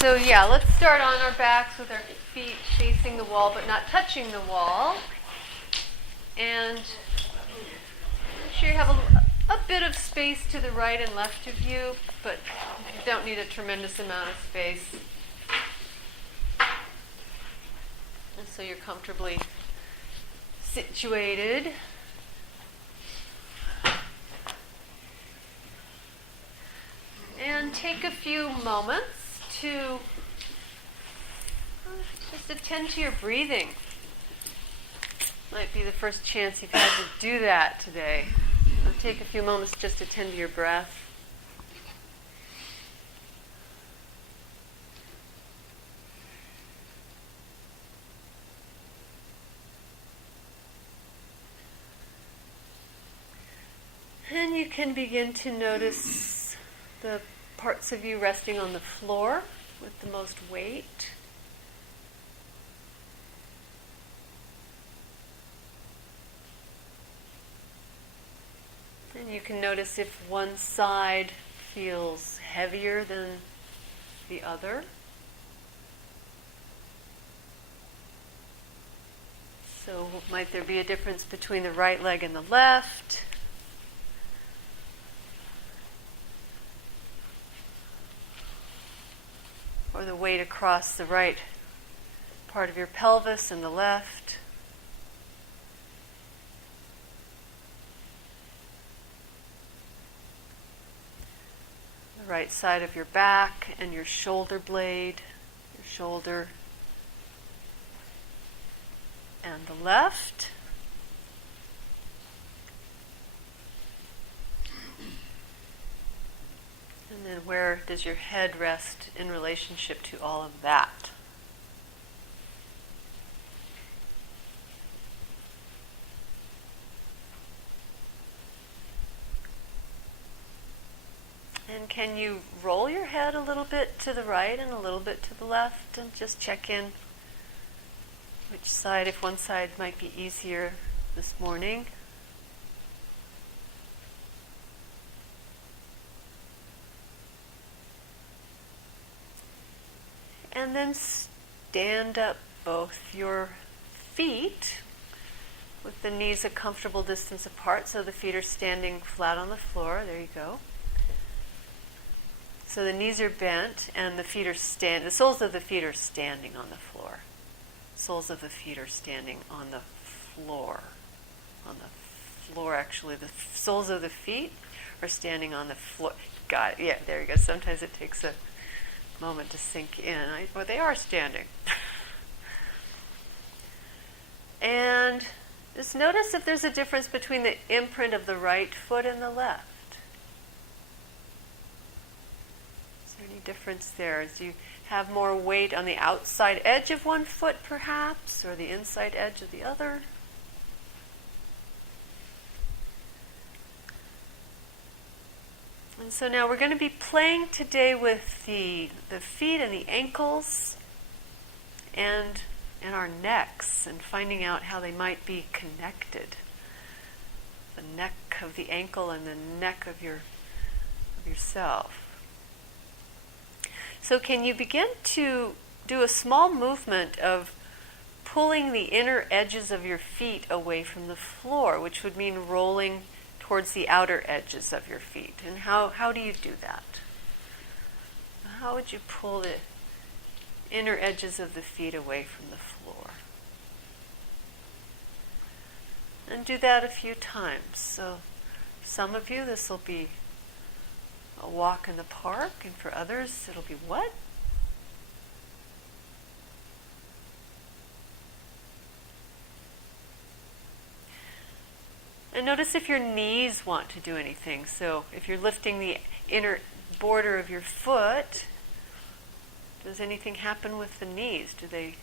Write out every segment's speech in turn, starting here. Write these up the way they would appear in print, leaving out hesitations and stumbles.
So yeah, let's start on our backs with our feet facing the wall but not touching the wall. And make sure you have a bit of space to the right and left of you, but you don't need a tremendous amount of space. And so you're comfortably situated. And take a few moments to just attend to your breathing. Might be the first chance you've had to do that today. So take a few moments just to attend to your breath. And you can begin to notice the parts of you resting on the floor with the most weight. And you can notice if one side feels heavier than the other. So might there be a difference between the right leg and the left? Or the weight across the right part of your pelvis and the left. The right side of your back and your shoulder blade, your shoulder, and the left. And then where does your head rest in relationship to all of that? And can you roll your head a little bit to the right and a little bit to the left and just check in which side, if one side might be easier this morning? And then stand up both your feet with the knees a comfortable distance apart, so the feet are standing flat on the floor. There you go. So the knees are bent and the feet are the soles of the feet are standing on the floor. Soles of the feet are standing on the floor. On the floor, actually. The soles of the feet are standing on the floor. Got it. Yeah, there you go. Sometimes it takes a moment to sink in. Well, they are standing. And just notice if there's a difference between the imprint of the right foot and the left. Is there any difference there? Do you have more weight on the outside edge of one foot, perhaps, or the inside edge of the other? And so now we're going to be playing today with the feet and the ankles and our necks and finding out how they might be connected. The neck of the ankle and the neck of yourself. So can you begin to do a small movement of pulling the inner edges of your feet away from the floor, which would mean rolling towards the outer edges of your feet? And how do you do that? How would you pull the inner edges of the feet away from the floor? And do that a few times. So for some of you this will be a walk in the park, and for others it'll be what? And notice if your knees want to do anything. So if you're lifting the inner border of your foot, does anything happen with the knees? Do they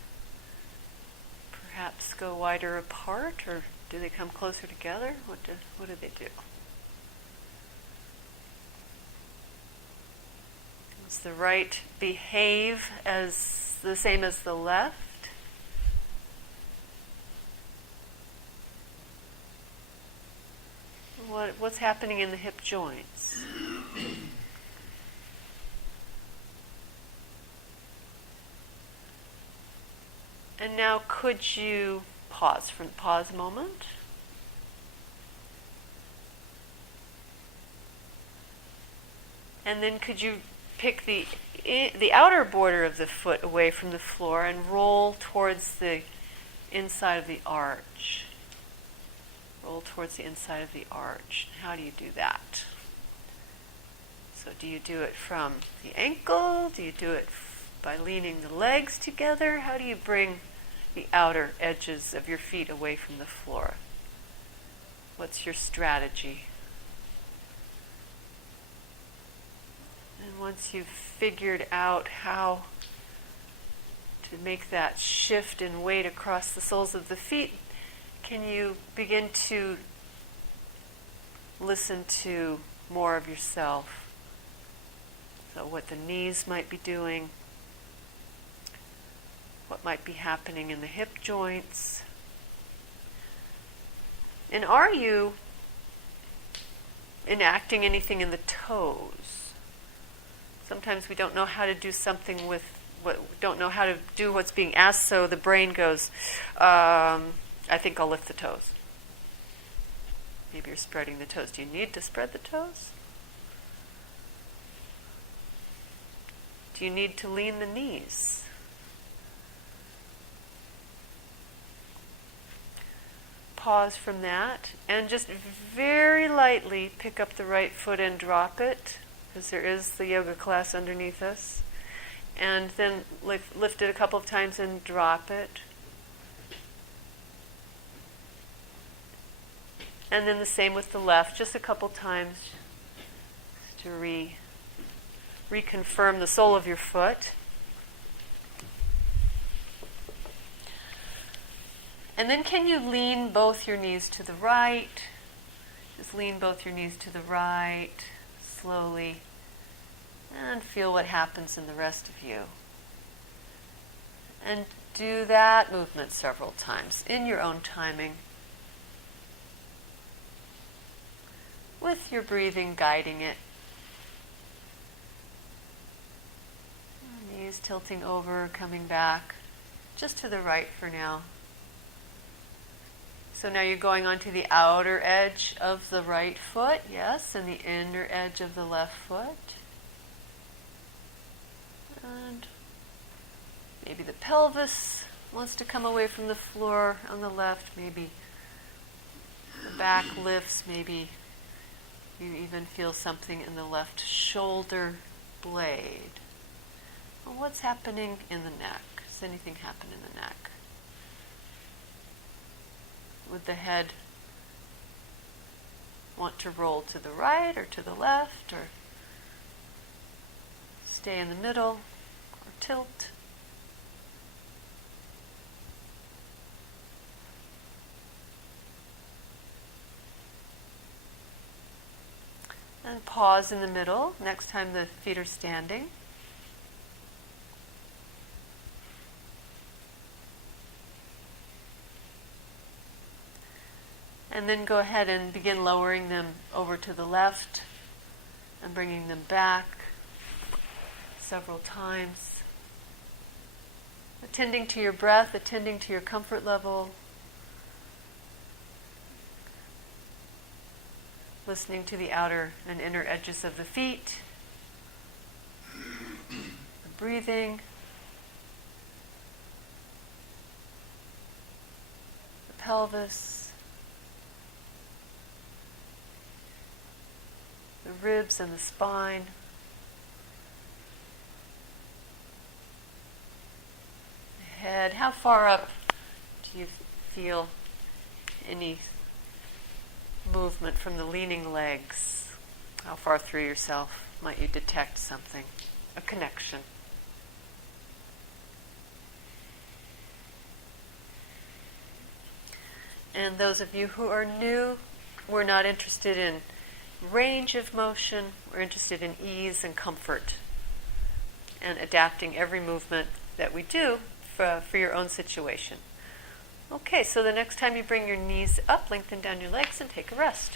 perhaps go wider apart, or do they come closer together? What do they do? Does the right behave as the same as the left? What's happening in the hip joints? And now could you pause for the pause moment? And then could you pick the outer border of the foot away from the floor and roll towards the inside of the arch. Roll towards the inside of the arch. How do you do that? So do you do it from the ankle? Do you do it by leaning the legs together? How do you bring the outer edges of your feet away from the floor? What's your strategy? And once you've figured out how to make that shift in weight across the soles of the feet, can you begin to listen to more of yourself? So what the knees might be doing, what might be happening in the hip joints. And are you enacting anything in the toes? Sometimes we don't know how to do something don't know how to do what's being asked, so the brain goes, I think I'll lift the toes. Maybe you're spreading the toes. Do you need to spread the toes? Do you need to lean the knees? Pause from that and just very lightly pick up the right foot and drop it, because there is the yoga class underneath us. And then lift it a couple of times and drop it. And then the same with the left, just a couple times to reconfirm the sole of your foot. And then can you lean both your knees to the right? Just lean both your knees to the right, slowly. And feel what happens in the rest of you. And do that movement several times in your own timing, with your breathing guiding it. Knees tilting over, coming back, just to the right for now. So now you're going onto the outer edge of the right foot, yes, and the inner edge of the left foot. And maybe the pelvis wants to come away from the floor on the left. Maybe the back lifts. Maybe you even feel something in the left shoulder blade. Well, what's happening in the neck? Does anything happen in the neck? Would the head want to roll to the right or to the left, or stay in the middle, or tilt? And pause in the middle next time the feet are standing. And then go ahead and begin lowering them over to the left and bringing them back several times. Attending to your breath, attending to your comfort level. Listening to the outer and inner edges of the feet. The breathing. The pelvis. The ribs and the spine. The head. How far up do you feel any movement from the leaning legs? How far through yourself might you detect something, a connection? And those of you who are new, we're not interested in range of motion, we're interested in ease and comfort and adapting every movement that we do for your own situation. Okay, so the next time you bring your knees up, lengthen down your legs and take a rest.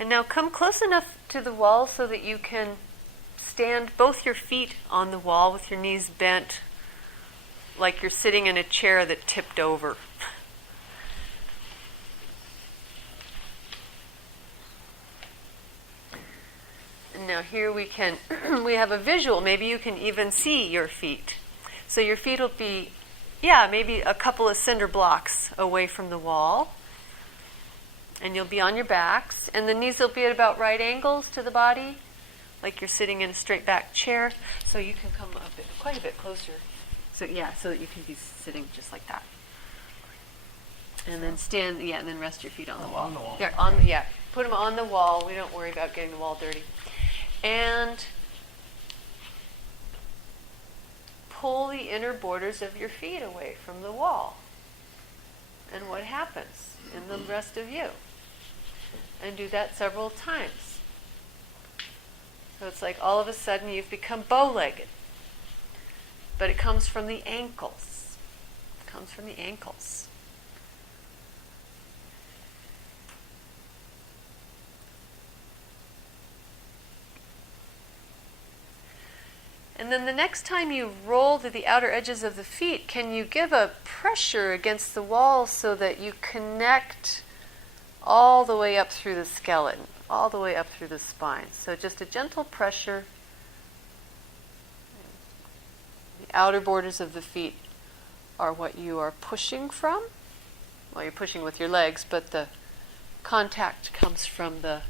And now come close enough to the wall so that you can stand both your feet on the wall with your knees bent, like you're sitting in a chair that tipped over. And now here we have a visual. Maybe you can even see your feet. So your feet will be, maybe a couple of cinder blocks away from the wall. And you'll be on your backs, and the knees will be at about right angles to the body, like you're sitting in a straight back chair. So you can come quite a bit closer. So so that you can be sitting just like that. And then stand, and then rest your feet on the wall. On the wall. There, put them on the wall. We don't worry about getting the wall dirty. And pull the inner borders of your feet away from the wall. And what happens in the rest of you? And do that several times. So it's like all of a sudden you've become bow-legged. But it comes from the ankles. It comes from the ankles. And then the next time you roll to the outer edges of the feet, can you give a pressure against the wall so that you connect all the way up through the skeleton, all the way up through the spine? So just a gentle pressure. The outer borders of the feet are what you are pushing from. Well, you're pushing with your legs, but the contact comes from the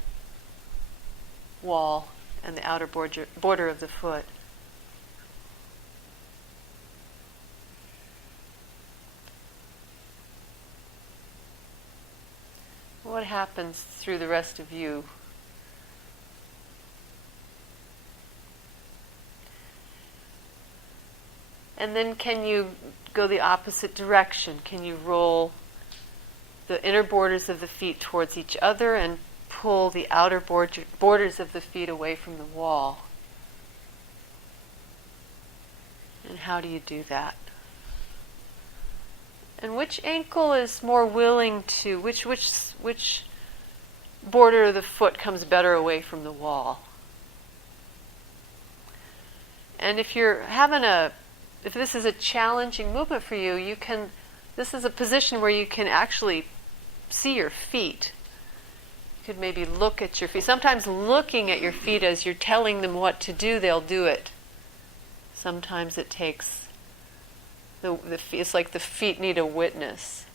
wall and the outer border of the foot. What happens through the rest of you? And then can you go the opposite direction? Can you roll the inner borders of the feet towards each other and pull the outer borders of the feet away from the wall? And how do you do that? And which ankle is more willing to, which border of the foot comes better away from the wall? And if you're if this is a challenging movement for you, this is a position where you can actually see your feet. You could maybe look at your feet. Sometimes looking at your feet as you're telling them what to do, they'll do it. Sometimes it takes it's like the feet need a witness.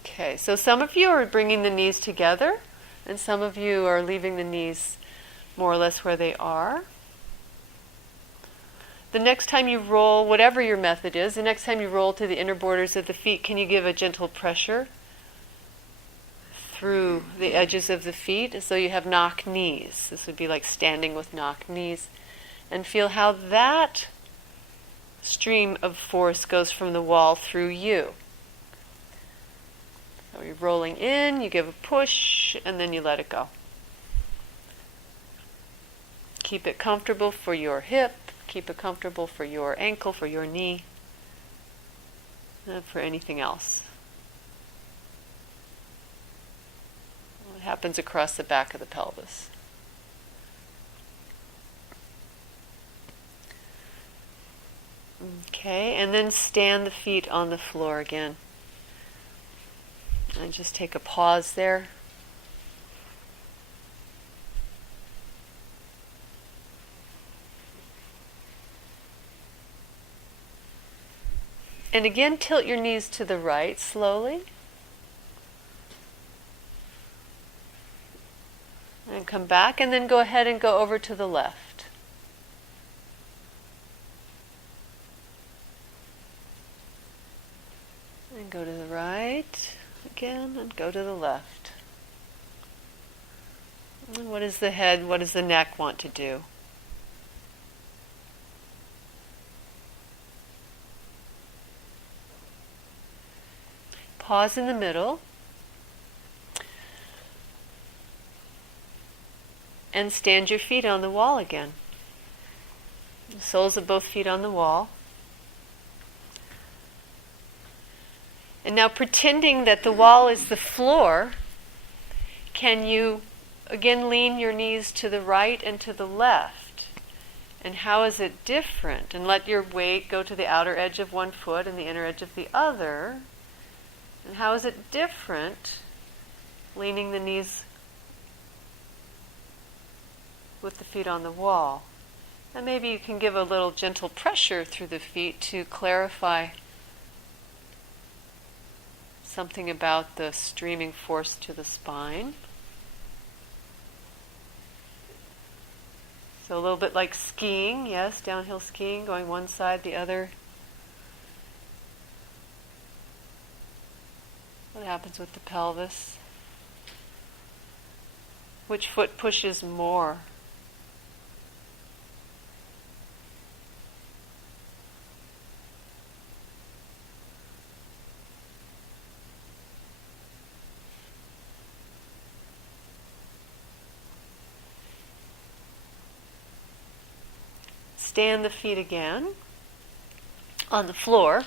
Okay, so some of you are bringing the knees together, and some of you are leaving the knees more or less where they are. The next time you roll, whatever your method is, the next time you roll to the inner borders of the feet, can you give a gentle pressure through the edges of the feet as though you have knock knees? This would be like standing with knock knees. And feel how that stream of force goes from the wall through you. So you're rolling in, you give a push, and then you let it go. Keep it comfortable for your hip, keep it comfortable for your ankle, for your knee, not for anything else. What happens across the back of the pelvis? Okay, and then stand the feet on the floor again. And just take a pause there. And again, tilt your knees to the right slowly. And come back, and then go ahead and go over to the left. And go to the right again, and go to the left. And what does the head, what does the neck want to do? Pause in the middle. And stand your feet on the wall again. The soles of both feet on the wall. And now, pretending that the wall is the floor, can you again lean your knees to the right and to the left? And how is it different? And let your weight go to the outer edge of one foot and the inner edge of the other. And how is it different, leaning the knees with the feet on the wall? And maybe you can give a little gentle pressure through the feet to clarify something about the streaming force to the spine. So a little bit like skiing, yes, downhill skiing, going one side, the other. What happens with the pelvis? Which foot pushes more? Stand the feet again on the floor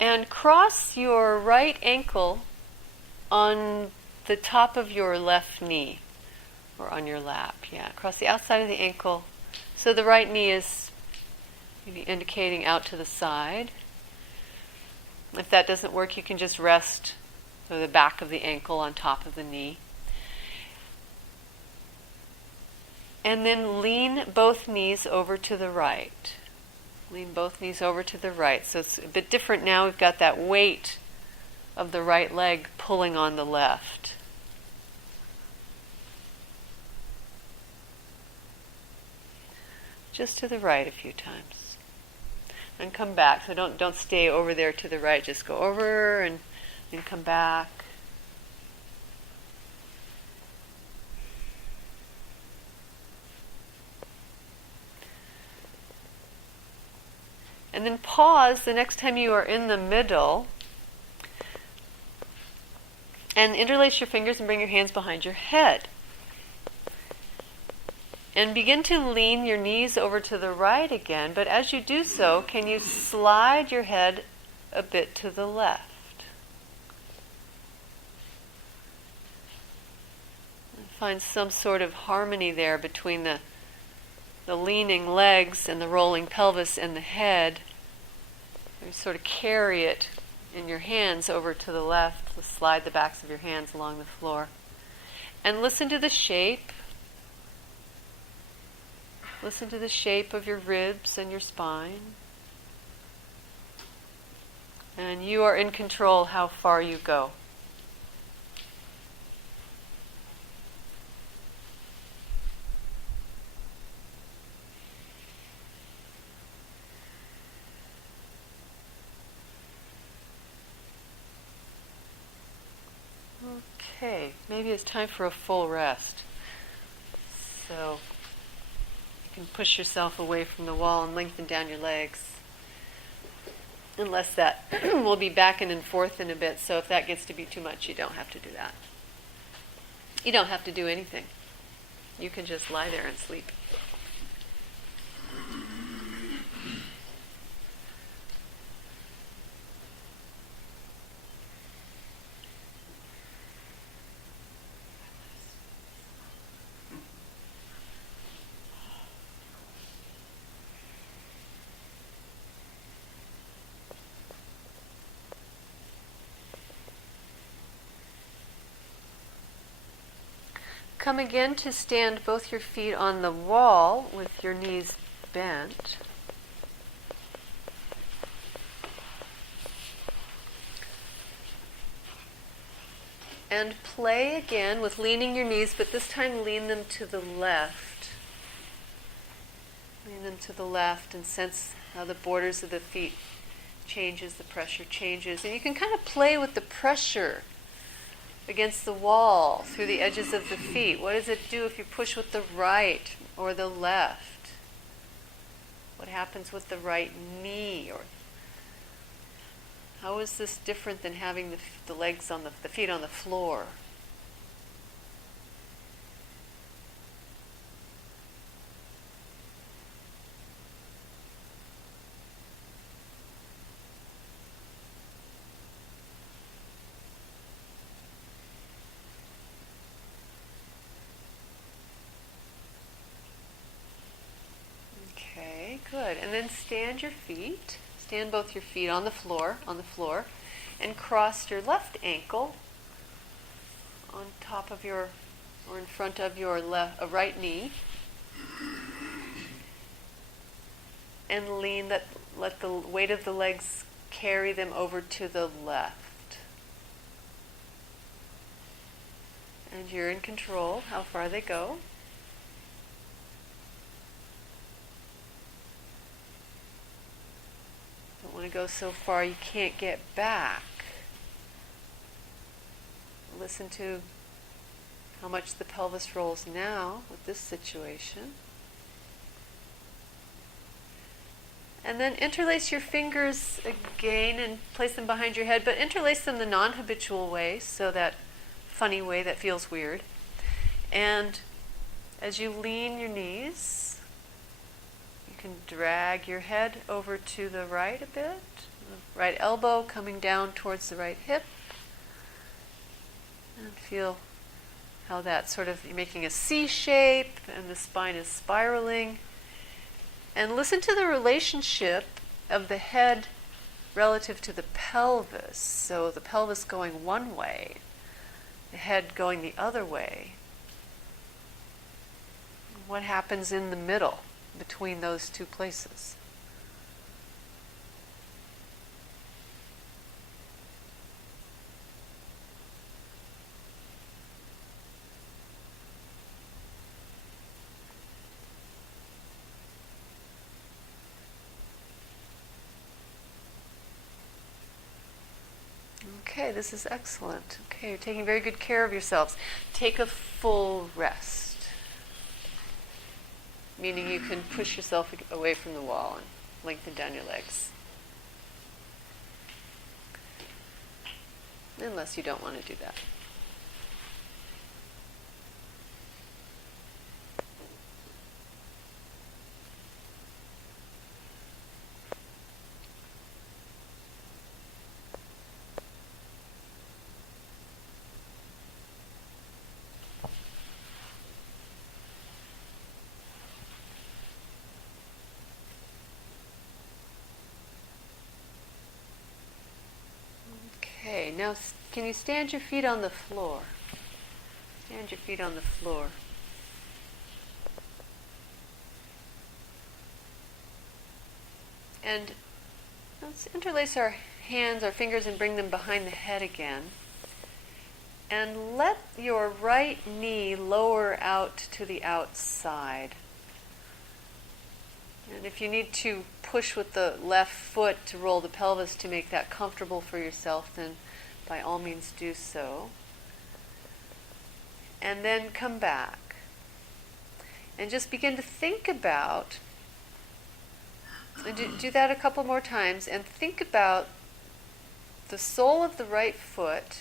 and cross your right ankle on the top of your left knee or on your lap. Yeah, across the outside of the ankle. So the right knee is maybe indicating out to the side. If that doesn't work, you can just rest the back of the ankle on top of the knee. And then lean both knees over to the right. Lean both knees over to the right. So it's a bit different now. We've got that weight of the right leg pulling on the left. Just to the right a few times. And come back. So don't stay over there to the right. Just go over and then come back. And then pause the next time you are in the middle and interlace your fingers and bring your hands behind your head. And begin to lean your knees over to the right again, but as you do so, can you slide your head a bit to the left? And find some sort of harmony there between the leaning legs and the rolling pelvis and the head. You sort of carry it in your hands over to the left. Slide the backs of your hands along the floor. And listen to the shape. Listen to the shape of your ribs and your spine. And you are in control how far you go. Okay, maybe it's time for a full rest. So you can push yourself away from the wall and lengthen down your legs. Unless that will be back and forth in a bit, so if that gets to be too much, you don't have to do that. You don't have to do anything. You can just lie there and sleep. Come again to stand both your feet on the wall with your knees bent. And play again with leaning your knees, but this time lean them to the left. Lean them to the left and sense how the borders of the feet changes, the pressure changes. And you can kind of play with the pressure against the wall through the edges of the feet. What does it do if you push with the right or the left? What happens with the right knee? Or how is this different than having the legs on the feet on the floor? And then stand your feet. Stand both your feet on the floor, and cross your left ankle on top of your, or in front of your right knee. And lean, let the weight of the legs carry them over to the left. And you're in control how far they go. Don't want to go so far you can't get back. Listen to how much the pelvis rolls now with this situation. And then interlace your fingers again and place them behind your head, but interlace them the non-habitual way, so that funny way that feels weird. And as you lean your knees, you can drag your head over to the right a bit, the right elbow coming down towards the right hip. And feel how that sort of, you're making a C shape and the spine is spiraling. And listen to the relationship of the head relative to the pelvis. So the pelvis going one way, the head going the other way. What happens in the middle between those two places? Okay, this is excellent. Okay, you're taking very good care of yourselves. Take a full rest. Meaning you can push yourself away from the wall and lengthen down your legs. Unless you don't want to do that. Okay, now can you stand your feet on the floor? Stand your feet on the floor. And let's interlace our hands, our fingers, and bring them behind the head again. And let your right knee lower out to the outside. And if you need to push with the left foot to roll the pelvis to make that comfortable for yourself, then by all means do so. And then come back. And just begin to think about, and do that a couple more times, and think about the sole of the right foot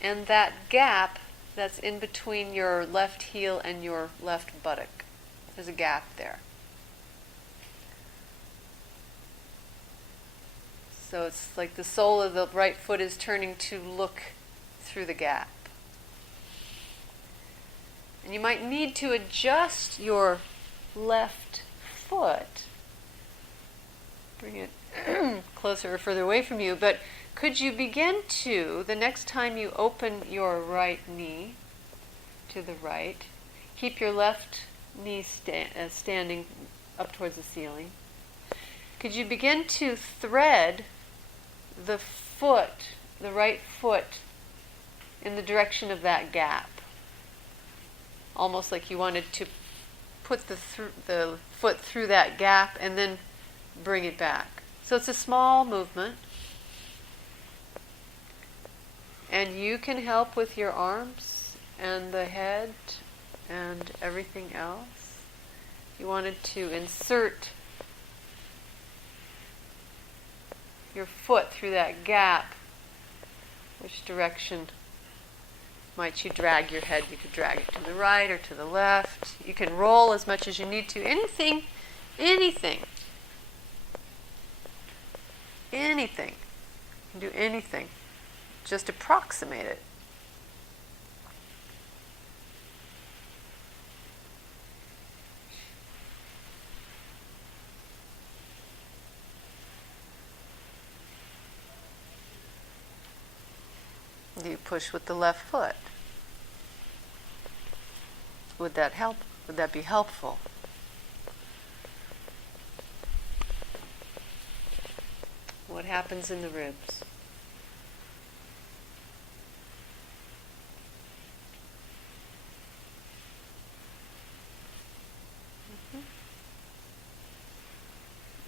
and that gap that's in between your left heel and your left buttock. There's a gap there. So it's like the sole of the right foot is turning to look through the gap. And you might need to adjust your left foot. Bring it closer or further away from you. But could you begin to, the next time you open your right knee to the right, keep your left knee standing up towards the ceiling. Could you begin to thread the foot, the right foot, in the direction of that gap? Almost like you wanted to put the foot through that gap and then bring it back. So it's a small movement. And you can help with your arms and the head and everything else. You wanted to insert your foot through that gap. Which direction might you drag your head? You could drag it to the right or to the left. You can roll as much as you need to. Anything. You can do anything. Just approximate it. Do you push with the left foot? Would that help? Would that be helpful? What happens in the ribs?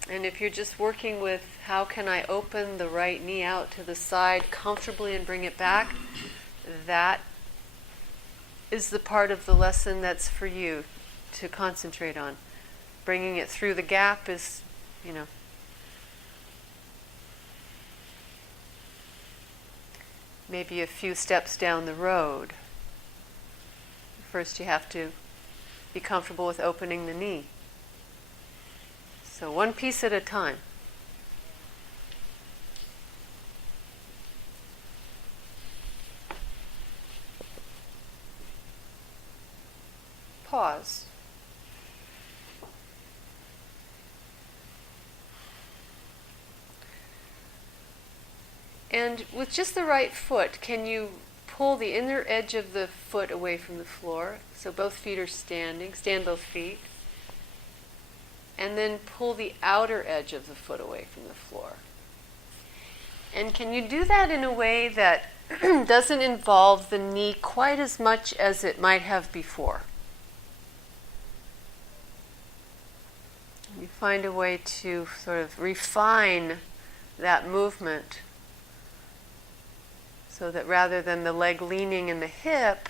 And if you're just working with how can I open the right knee out to the side comfortably and bring it back, that is the part of the lesson that's for you to concentrate on. Bringing it through the gap is, maybe a few steps down the road. First you have to be comfortable with opening the knee. So one piece at a time. Pause. And with just the right foot, can you pull the inner edge of the foot away from the floor? So both feet are standing. Stand both feet. And then pull the outer edge of the foot away from the floor. And can you do that in a way that doesn't involve the knee quite as much as it might have before? You find a way to sort of refine that movement so that rather than the leg leaning in the hip,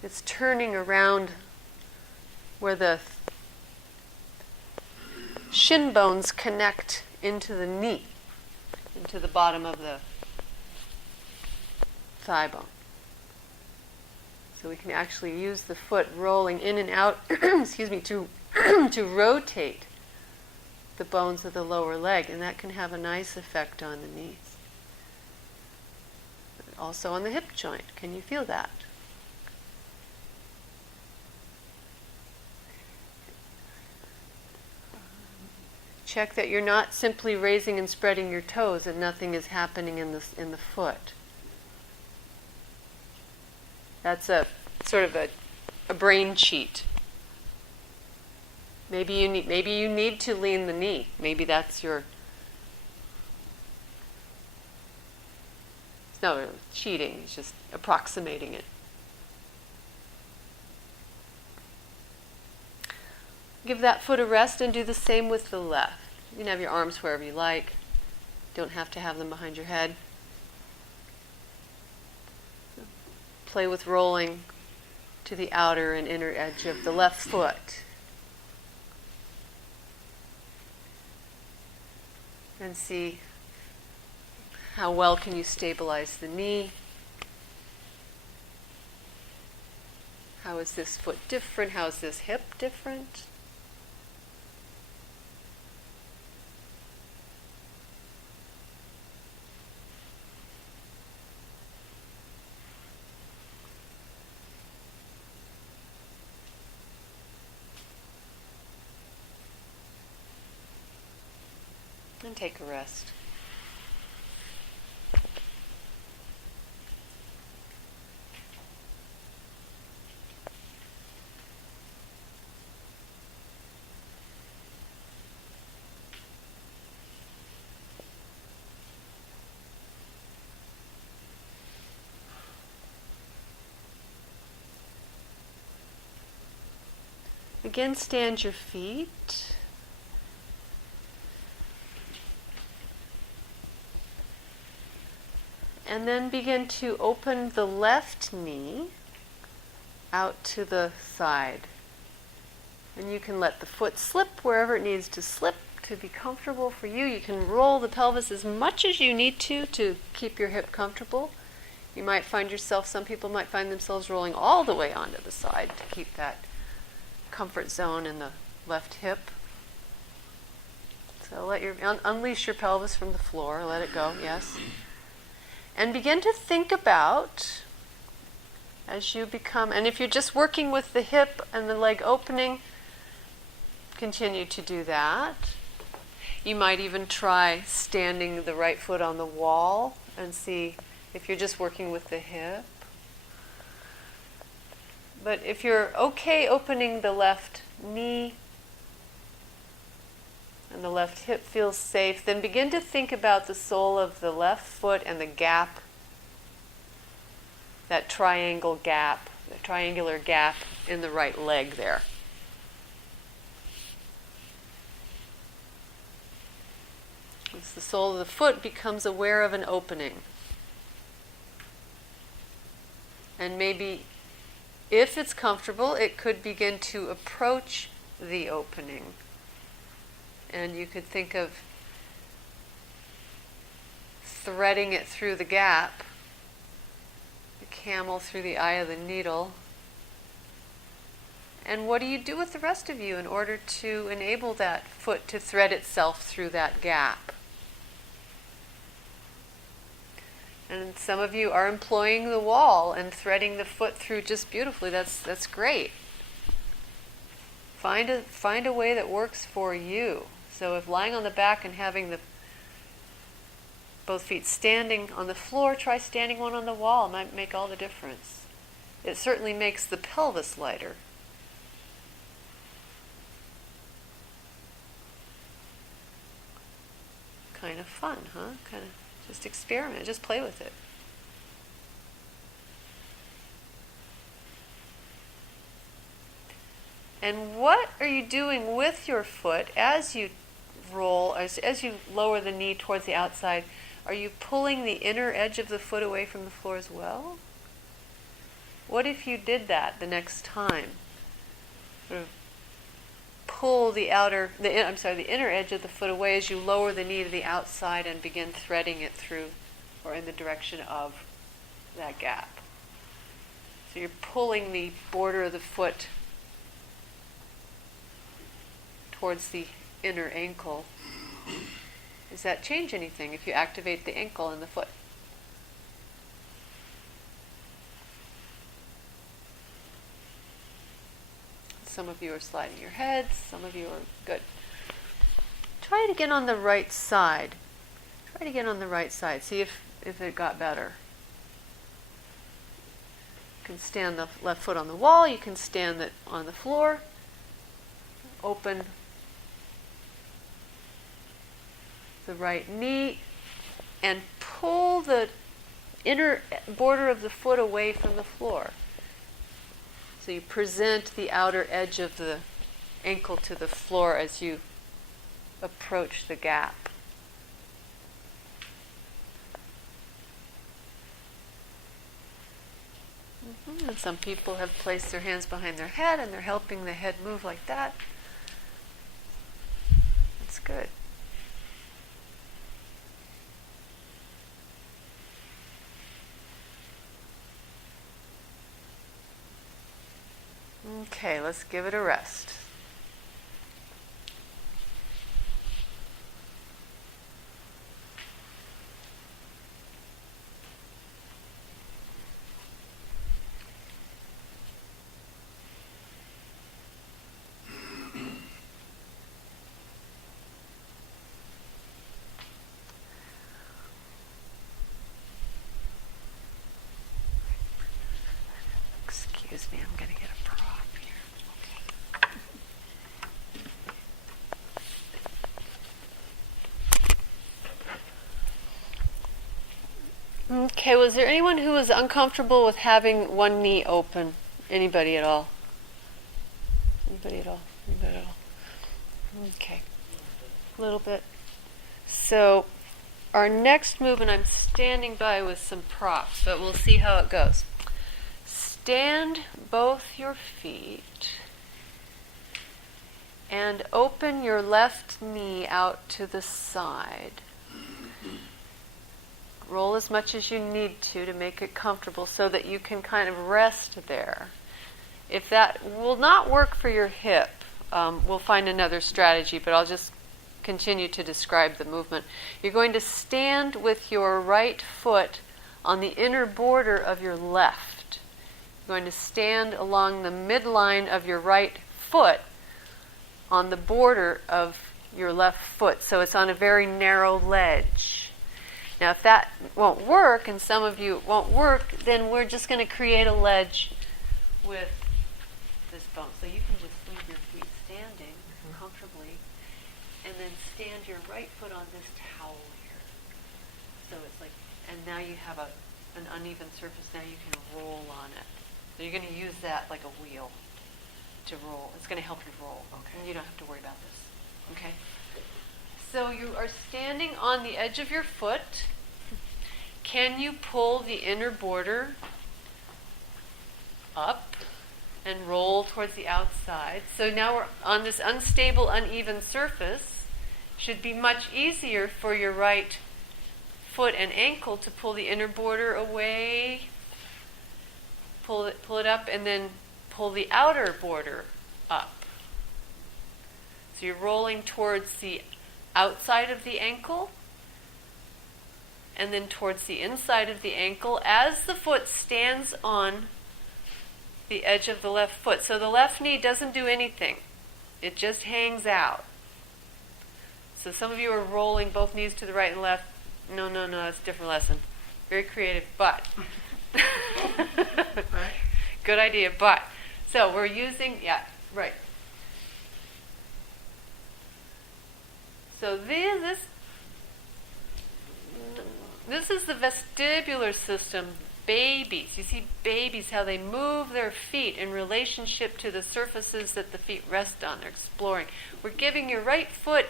it's turning around where the shin bones connect into the knee, into the bottom of the thigh bone. So we can actually use the foot rolling in and out, excuse me, to rotate the bones of the lower leg, and that can have a nice effect on the knees. Also on the hip joint, can you feel that? Check that you're not simply raising and spreading your toes and nothing is happening in the foot. That's a sort of a brain cheat. Maybe you need to lean the knee. Maybe that's your. It's not really cheating. It's just approximating it. Give that foot a rest and do the same with the left. You can have your arms wherever you like. Don't have to have them behind your head. Play with rolling to the outer and inner edge of the left foot. And see how well can you stabilize the knee. How is this foot different? How is this hip different? And take a rest. Again, stand your feet. And then begin to open the left knee out to the side. And you can let the foot slip wherever it needs to slip to be comfortable for you. You can roll the pelvis as much as you need to keep your hip comfortable. You might find yourself, some people might find themselves rolling all the way onto the side to keep that comfort zone in the left hip. So let your unleash your pelvis from the floor, let it go, yes. And begin to think about, as you become, and if you're just working with the hip and the leg opening, continue to do that. You might even try standing the right foot on the wall and see if you're just working with the hip. But if you're okay opening the left knee and the left hip feels safe, then begin to think about the sole of the left foot and the gap, that triangular gap in the right leg there. As the sole of the foot becomes aware of an opening. And maybe, if it's comfortable, it could begin to approach the opening. And you could think of threading it through the gap, the camel through the eye of the needle. And what do you do with the rest of you in order to enable that foot to thread itself through that gap? And some of you are employing the wall and threading the foot through just beautifully. That's great. Find a way that works for you. So if lying on the back and having both feet standing on the floor, try standing one on the wall. It might make all the difference. It certainly makes the pelvis lighter. Kind of fun, huh? Kind of just experiment, just play with it. And what are you doing with your foot as you roll, as you lower the knee towards the outside? Are you pulling the inner edge of the foot away from the floor as well? What if you did that the next time? Sort of pull the inner edge of the foot away as you lower the knee to the outside and begin threading it through or in the direction of that gap. So you're pulling the border of the foot towards the inner ankle. Does that change anything if you activate the ankle and the foot? Some of you are sliding your heads, some of you are good. Try it again on the right side. Try it again on the right side. See if it got better. You can stand the left foot on the wall, you can stand it on the floor. Open the right knee and pull the inner border of the foot away from the floor. So you present the outer edge of the ankle to the floor as you approach the gap. And some people have placed their hands behind their head and they're helping the head move like that. That's good. Okay, let's give it a rest. Excuse me, I'm going to get a prop here. Okay, was there anyone who was uncomfortable with having one knee open? Anybody at all? Anybody at all? Anybody at all? Okay. A little bit. So, our next movement, I'm standing by with some props, but we'll see how it goes. Stand both your feet and open your left knee out to the side. Roll as much as you need to make it comfortable so that you can kind of rest there. If that will not work for your hip, we'll find another strategy, but I'll just continue to describe the movement. You're going to stand with your right foot on the inner border of your left. You're going to stand along the midline of your right foot on the border of your left foot, so it's on a very narrow ledge. Now if that won't work, and some of you it won't work, then we're just going to create a ledge with this bone. So you can just leave your feet standing comfortably, and then stand your right foot on this towel here. So it's like, and now you have an uneven surface, now you can roll on it. So you're going to use that like a wheel to roll. It's going to help you roll. Okay. And you don't have to worry about this. Okay? So you are standing on the edge of your foot. Can you pull the inner border up and roll towards the outside? So now we're on this unstable, uneven surface. Should be much easier for your right foot and ankle to pull the inner border away, pull it up, and then pull the outer border up. So you're rolling towards the outside of the ankle and then towards the inside of the ankle as the foot stands on the edge of the left foot. So the left knee doesn't do anything. It just hangs out. So some of you are rolling both knees to the right and left. No, that's a different lesson. Very creative, but. Good idea, but. So we're using, right. So this is the vestibular system. Babies. You see babies, how they move their feet in relationship to the surfaces that the feet rest on. They're exploring. We're giving your right foot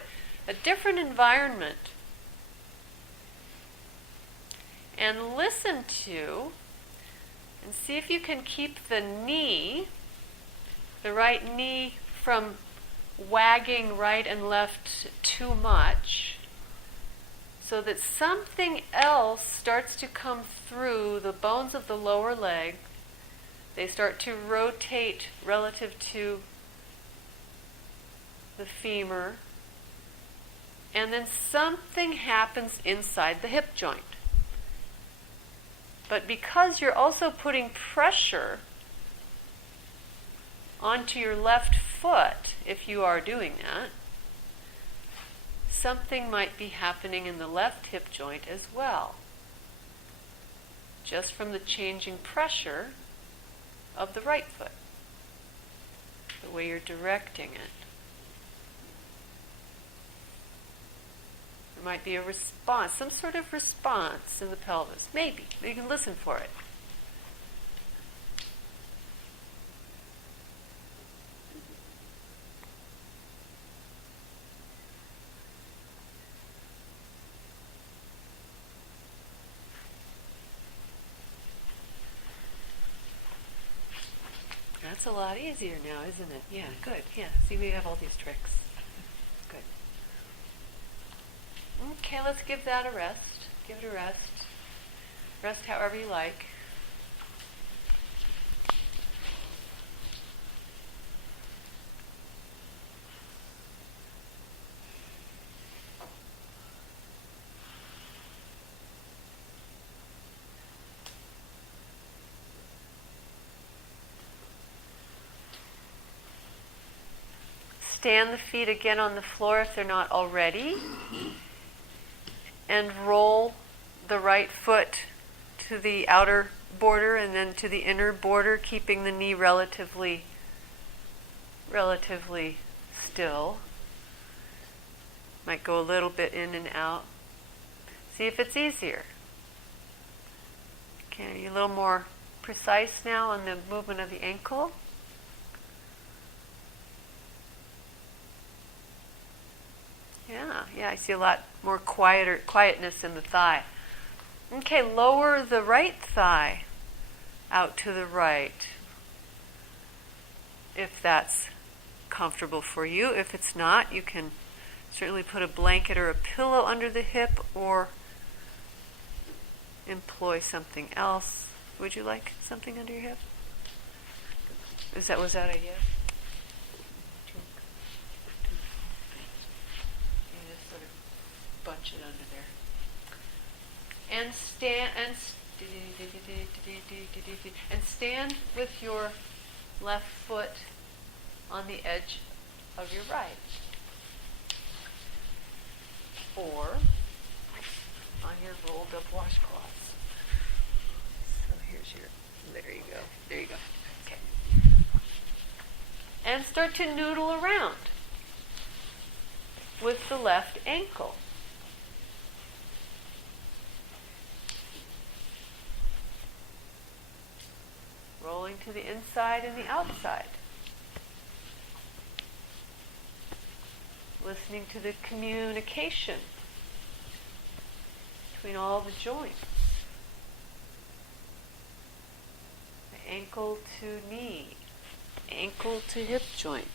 a different environment. And listen to and see if you can keep the right knee from wagging right and left too much, so that something else starts to come through the bones of the lower leg. They start to rotate relative to the femur, and then something happens inside the hip joint. But because you're also putting pressure onto your left foot, if you are doing that, something might be happening in the left hip joint as well, just from the changing pressure of the right foot, the way you're directing it. There might be a response, some sort of response in the pelvis. Maybe. You can listen for it. That's a lot easier now, isn't it? Yeah, good. Yeah, see, we have all these tricks. Good. Okay, let's give that a rest. Give it a rest. Rest however you like. Stand the feet again on the floor if they're not already, and roll the right foot to the outer border and then to the inner border, keeping the knee relatively still. Might go a little bit in and out. See if it's easier. Okay, are you a little more precise now on the movement of the ankle? Yeah, I see a lot more quietness in the thigh. Okay, lower the right thigh out to the right, if that's comfortable for you. If it's not, you can certainly put a blanket or a pillow under the hip or employ something else. Would you like something under your hip? Was that a yes? Bunch it under there. And stand with your left foot on the edge of your right. Or on your rolled up washcloths. So here's your, there you go, there you go. Okay. And start to noodle around with the left ankle. Rolling to the inside and the outside. Listening to the communication between all the joints. The ankle to knee, ankle to hip joint.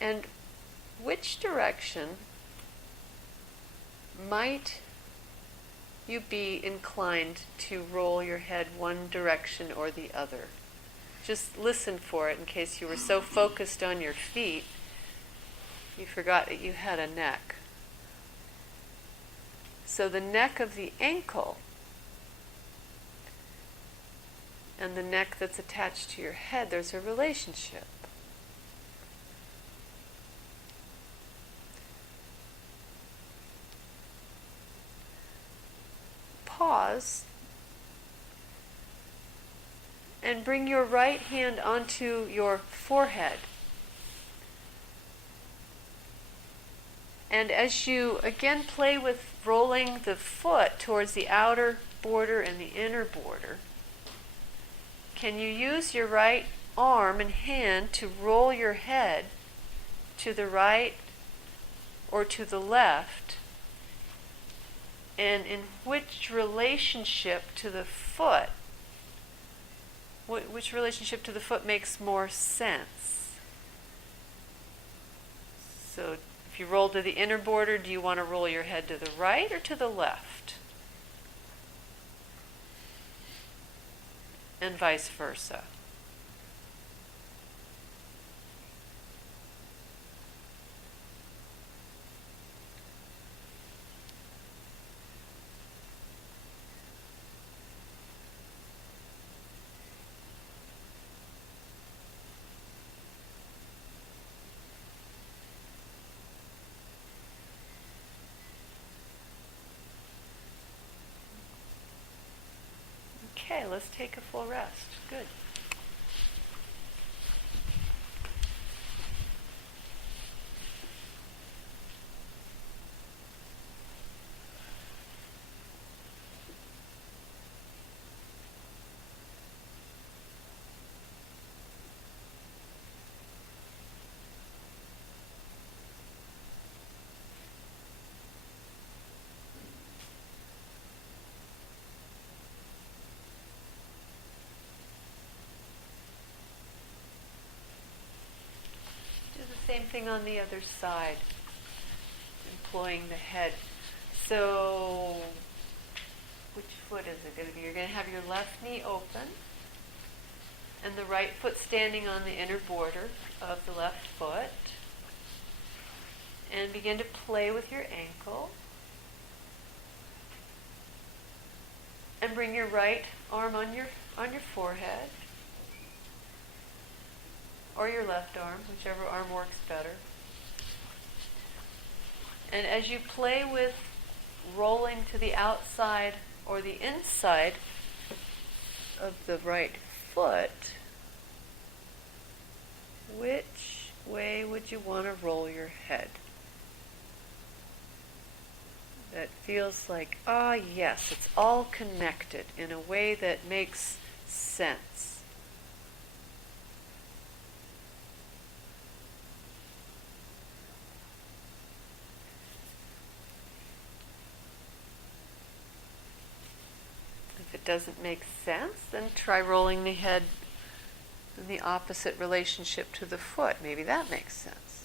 And which direction might you be inclined to roll your head one direction or the other? Just listen for it in case you were so focused on your feet you forgot that you had a neck. So the neck of the ankle and the neck that's attached to your head, there's a relationship. Pause and bring your right hand onto your forehead. And as you again play with rolling the foot towards the outer border and the inner border, can you use your right arm and hand to roll your head to the right or to the left? And in which relationship to the foot, which relationship to the foot makes more sense? So if you roll to the inner border, do you want to roll your head to the right or to the left? And vice versa. Okay, let's take a full rest. Good. Same thing on the other side, employing the head. So, which foot is it going to be? You're going to have your left knee open and the right foot standing on the inner border of the left foot. And begin to play with your ankle. And bring your right arm on your forehead. Or your left arm, whichever arm works better. And as you play with rolling to the outside or the inside of the right foot, which way would you want to roll your head? That feels like, yes, it's all connected in a way that makes sense. If it doesn't make sense, then try rolling the head in the opposite relationship to the foot. Maybe that makes sense.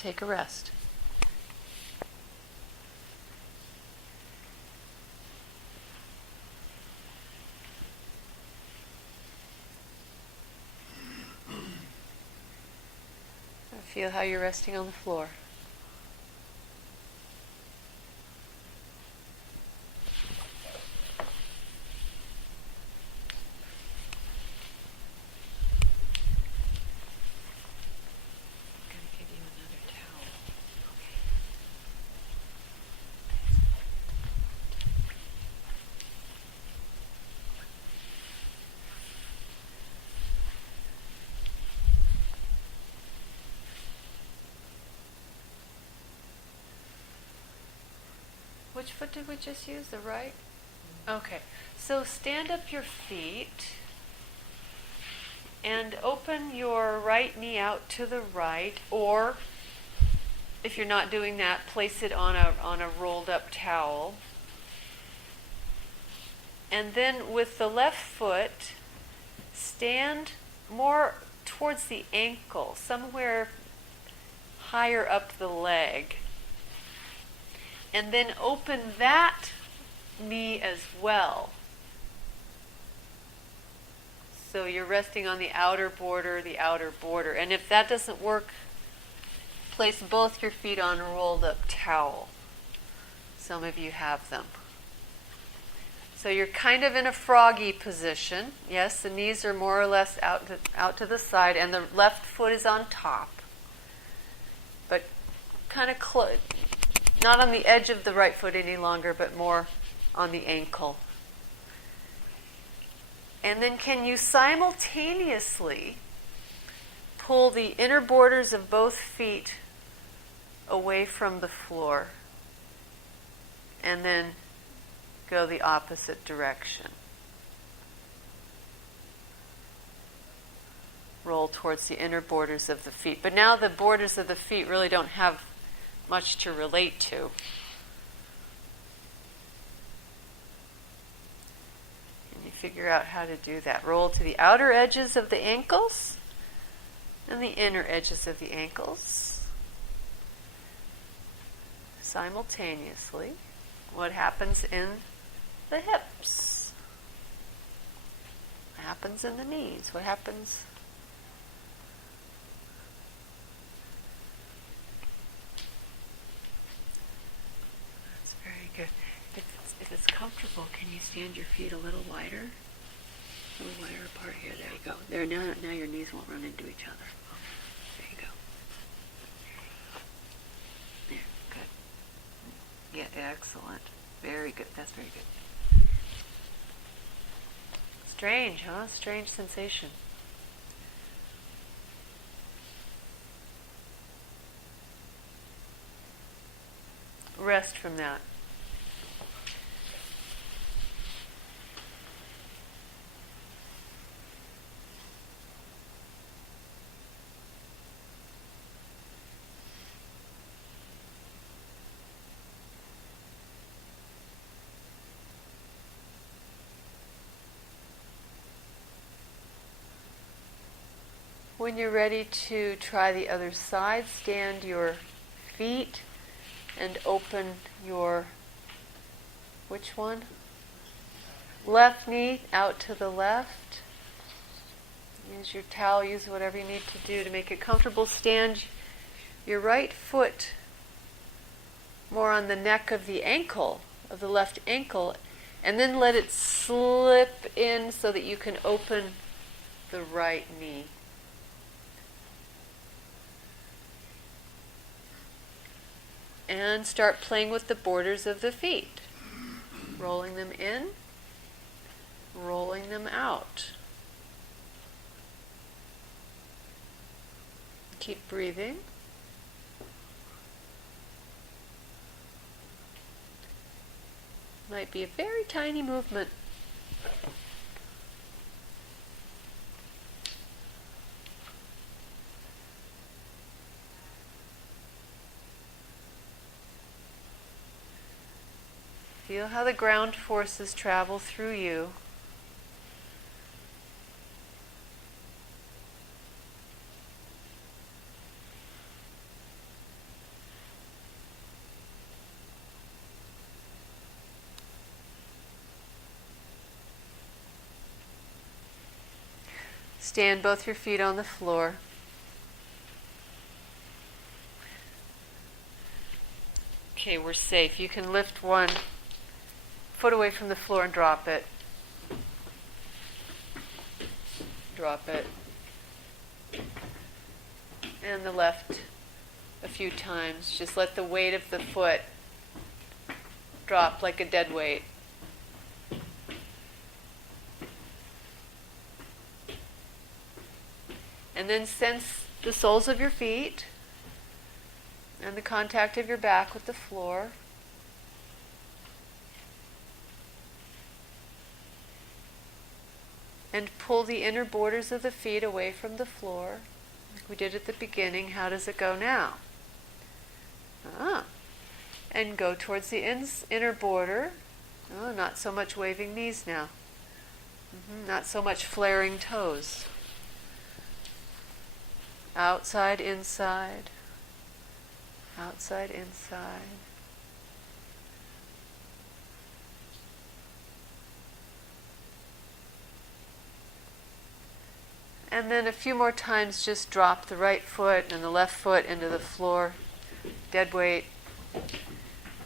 take a rest. Feel how you're resting on the floor. Which foot did we just use? The right? Okay. So stand up your feet and open your right knee out to the right, or if you're not doing that, place it on a rolled up towel. And then with the left foot, stand more towards the ankle, somewhere higher up the leg. And then open that knee as well. So you're resting on the outer border. And if that doesn't work, place both your feet on a rolled up towel. Some of you have them. So you're kind of in a froggy position. Yes, the knees are more or less out to the side, and the left foot is on top. But kind of close. Not on the edge of the right foot any longer, but more on the ankle. And then can you simultaneously pull the inner borders of both feet away from the floor and then go the opposite direction? Roll towards the inner borders of the feet. But now the borders of the feet really don't have much to relate to. And you figure out how to do that. Roll to the outer edges of the ankles and the inner edges of the ankles simultaneously. What happens in the hips? What happens in the knees? What happens? If it's comfortable, can you stand your feet a little wider apart here? There you go. There, now your knees won't run into each other. There you go. There, good. Yeah, excellent. Very good. That's very good. Strange, huh? Strange sensation. Rest from that. When you're ready to try the other side, stand your feet and open your, which one? Left knee out to the left. Use your towel, use whatever you need to do to make it comfortable. Stand your right foot more on the neck of the ankle, of the left ankle, and then let it slip in so that you can open the right knee. And start playing with the borders of the feet. Rolling them in, rolling them out. Keep breathing. Might be a very tiny movement. Feel how the ground forces travel through you. Stand both your feet on the floor. Okay, we're safe. You can lift one foot away from the floor and drop it. Drop it. And the left a few times. Just let the weight of the foot drop like a dead weight. And then sense the soles of your feet and the contact of your back with the floor. And pull the inner borders of the feet away from the floor. Like we did at the beginning. How does it go now? And go towards the inner border. Oh, not so much waving knees now. Not so much flaring toes. Outside, inside. Outside, inside. And then a few more times just drop the right foot and the left foot into the floor. Dead weight.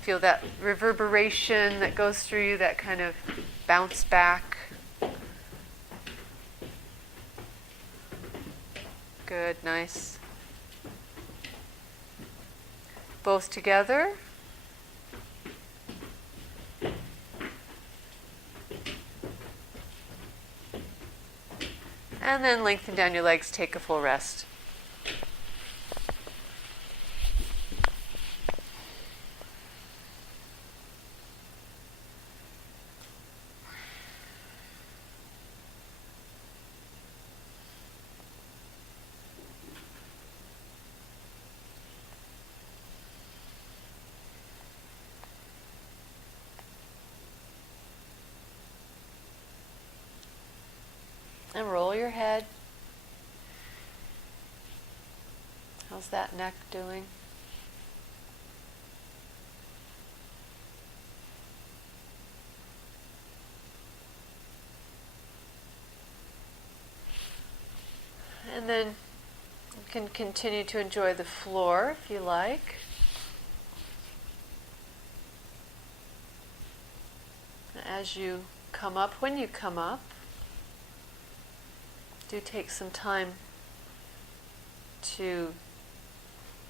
Feel that reverberation that goes through you, that kind of bounce back. Good, nice. Both together. And then lengthen down your legs, take a full rest. And roll your head. How's that neck doing? And then you can continue to enjoy the floor if you like. As you come up, when you come up, do take some time to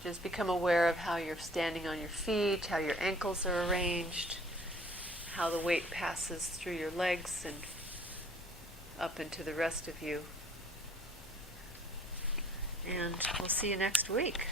just become aware of how you're standing on your feet, how your ankles are arranged, how the weight passes through your legs and up into the rest of you. And we'll see you next week.